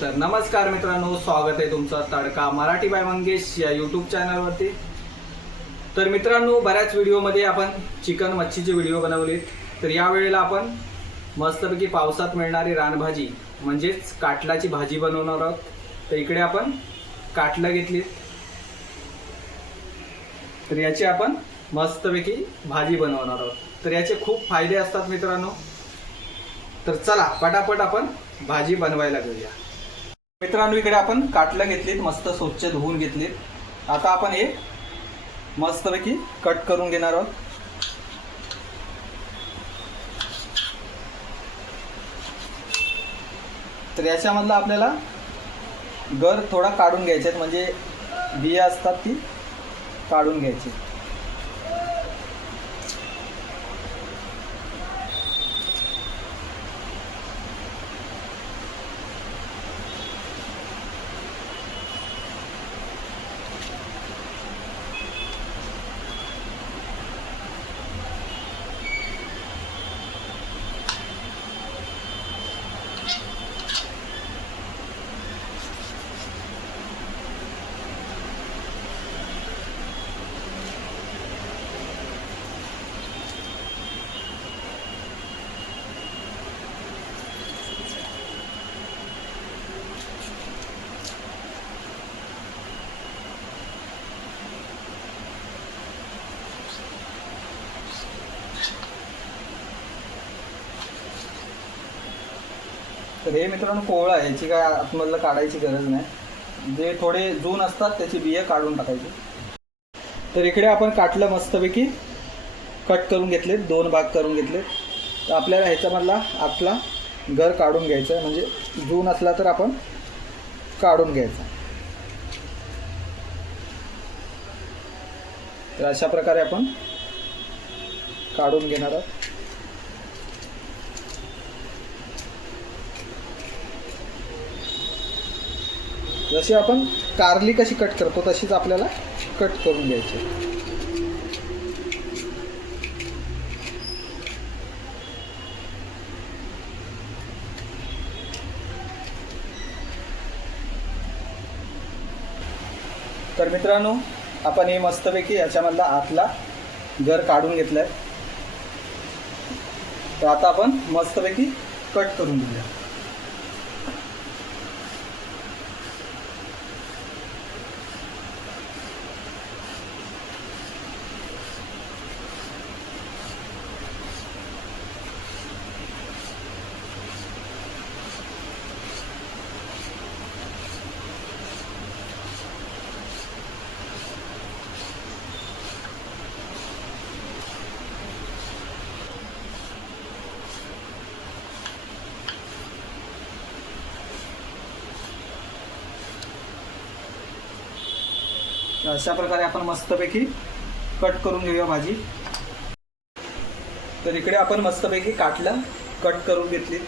तर नमस्कार मित्रांनो, स्वागत आहे तुमचं तडका मराठी बाय मंगेश या यूट्यूब चॅनलवरती। तर मित्रांनो, बऱ्याच व्हिडिओमध्ये आपण चिकन मच्छीचे व्हिडिओ बनवले। तर या वेळेला आपण मस्तपैकी पावसात मिळणारी रानभाजी म्हणजेच काटलाची भाजी बनवणार आहोत। तर इकडे आपण काटलं घेतली, तर याची आपण मस्तपैकी भाजी बनवणार आहोत। तर याचे खूप फायदे असतात मित्रांनो। तर चला पटापट आपण भाजी बनवायला घेऊया। मित्रांनो, इकडे आपण काटलं घेतलीत, मस्त स्वच्छ धुवून घेतलीत। आता आपण हे मस्तपैकी कट करून घेणार आहोत। तर याच्यामधला आपल्याला गर थोडा काढून घ्यायचे आहेत, म्हणजे बिया असतात ती काढून घ्यायची। तर हे मित्रांनो कोवळा आहे, याची काय आतमधलं काढायची गरज नाही। जे थोडे जून असतात त्याची बिया काढून टाकायची। तर इकडे आपण काटलं मस्तपैकी कट करून घेतले, 2 भाग करून घेतले। तर आपल्याला ह्याच्यामधला आतला गर काढून घ्यायचा, म्हणजे जून असला तर आपण काढून घ्यायचा। तर अशा प्रकारे आपण काढून घेणार आहोत। जशी आपण कारली कशी कट करतो तशीच आपल्याला कट करून घ्यायची। तर मित्रांनो, आपण हे मस्तपैकी याच्यामधला आतला गर काढून घेतलाय। तर आता आपण मस्तपैकी कट करून घेऊया। अशा प्रकारे आपण मस्तपैकी कट करून घेऊया भाजी। तर इकडे आपण मस्तपैकी काटलं कट करून घेतली,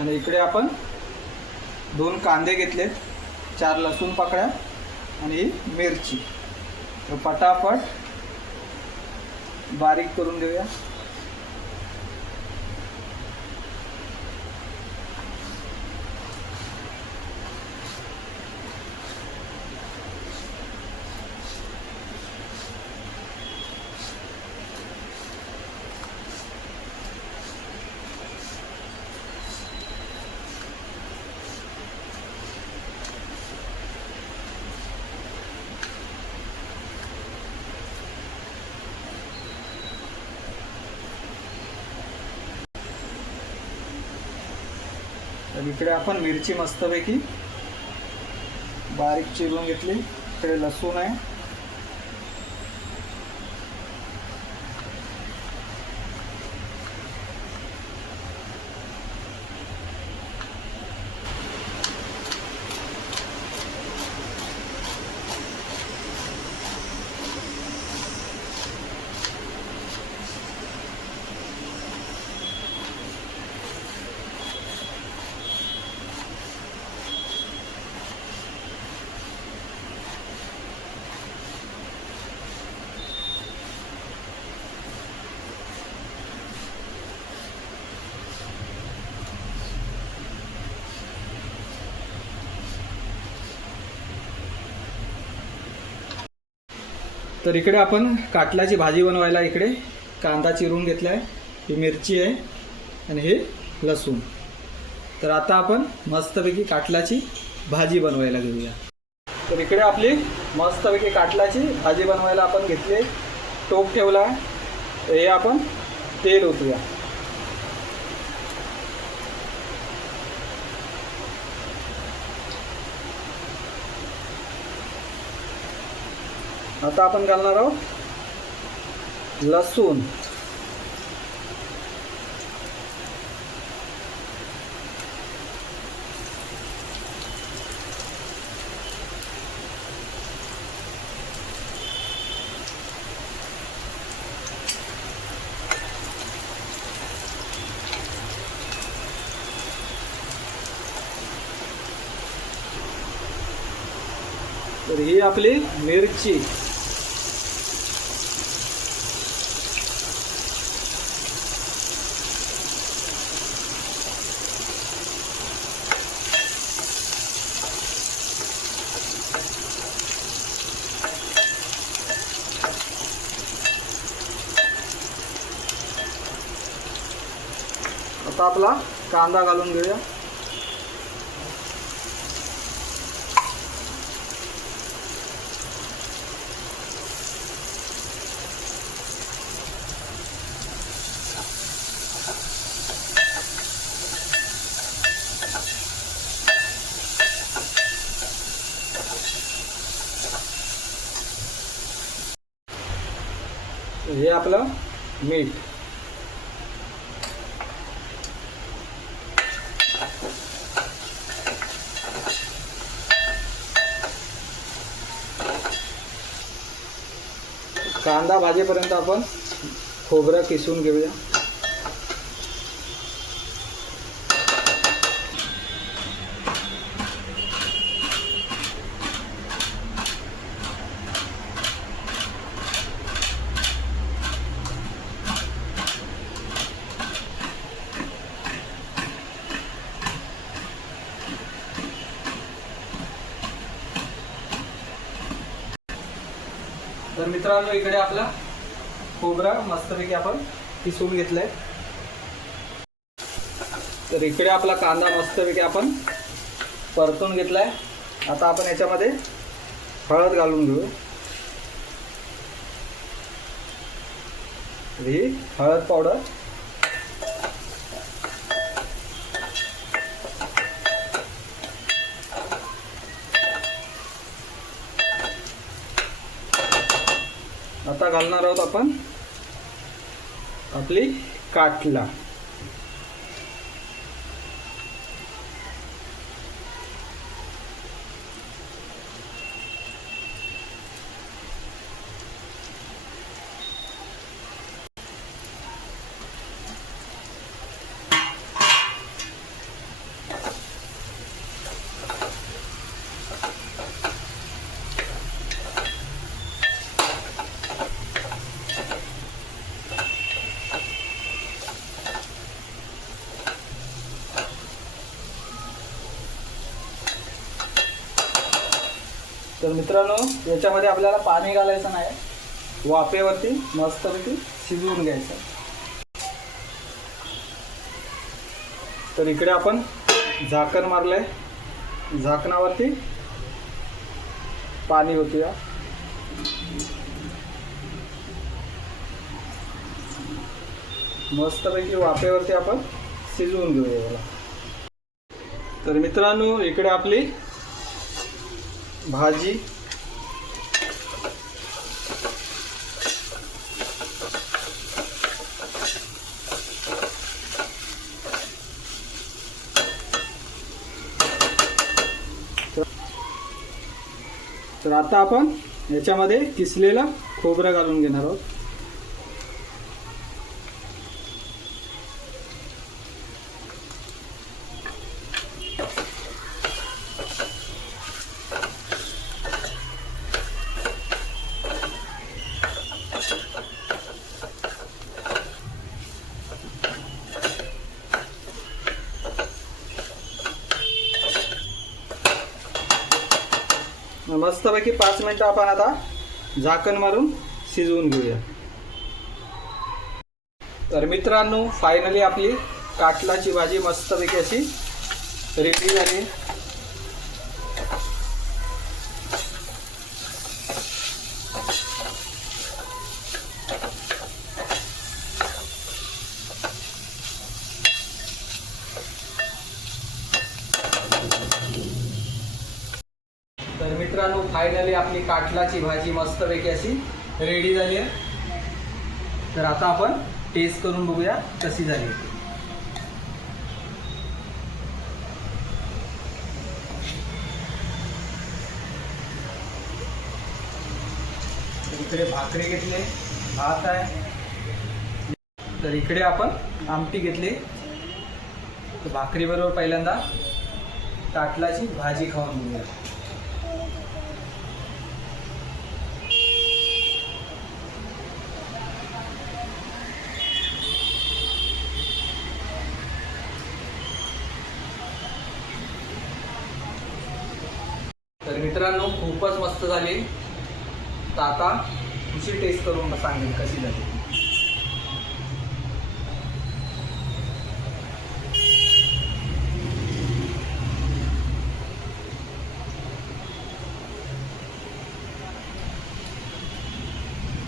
आणि इकडे आपण 2 कांदे घेतले, 4 लसूण पाकळ्या आणि मिरची। तर पटापट बारीक करून घेऊया। तर इकडे आपण मिरची मस्तपैकी बारीक चिरून घेतली। इकडे लसूण आहे, तर इकडे आपण काटल्याची भाजी बनवायला इकडे कांदा चिरून घेतला आहे, ही मिरची आहे आणि हे लसूण. तर आता आपण मस्तपैकी काटल्याची भाजी बनवायला घेऊया. तर इकडे आपली मस्तपैकी काटल्याची भाजी बनवायला आपण घेतली, टोप ठेवला आहे. हे आपण तेल ओतूया. आता आपण घालणार आहोत लसूण, तर ही आपली मिरची, आता आपला कांदा घालून घेऊया. हे आपलं मीठ, कांदा भाजेपर्यंत आपण खोबरं किसून घेऊया. तर मित्रांनो इकडे आपला खोबरा मस्तपैकी आपण किसून घेतलाय. तर इकडे आपला कांदा मस्तपैकी आपण परतून घेतलाय. आता आपण याच्यामध्ये हळद घालून घेऊ. ही हळद पावडर, आता घालणार आहोत आपण आपली काटला. तर मित्रांनो याच्यामध्ये आपल्याला पाणी घालायचं नाही, वाफेवरती मस्तपैकी शिजवून घ्यायचं. तर इकडे आपण झाकण मारलंय, झाकणावरती पाणी ओतूया. मस्तपैकी वाफेवरती आपण शिजवून घेऊया याला. तर मित्रांनो इकडे आपली भाजी तर आता आपण याच्यामध्ये किसलेलं खोबरं घालून घेणार आहोत. मस्तपैकी 5 मिनिटं आपण आता झाकण मारून शिजवून घेऊया. तर मित्रांनो फायनली आपली काटलाची भाजी मस्तपैकी अशी रेडी झाली. तर मित्रांनो फायनली आपली काटलाची भाजी मस्तपैकी अशी रेडी झाली आहे. तर आता आपण टेस्ट करून बघूया कशी झाली. इकडे भाकरी घेतले, भात आहे. तर इकडे आपण आमटी घेतली. तर भाकरी बरोबर पहिल्यांदा काटलाची भाजी खाऊन बघूया. तर मित्रांनो खूपच मस्त झाली. तर आता दुसरी टेस्ट करून सांगेल कशी झाली.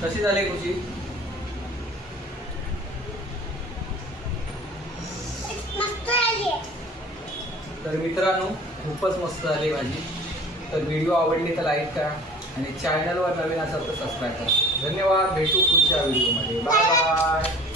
कशी झाली खुशी? तर मित्रांनो खूपच मस्त झाली भाजी. तर व्हिडिओ आवडली तर लाईक करा आणि चॅनलवर नवीन असेल तर सबस्क्राईब करा. धन्यवाद. भेटू पुढच्या व्हिडिओमध्ये. Bye bye.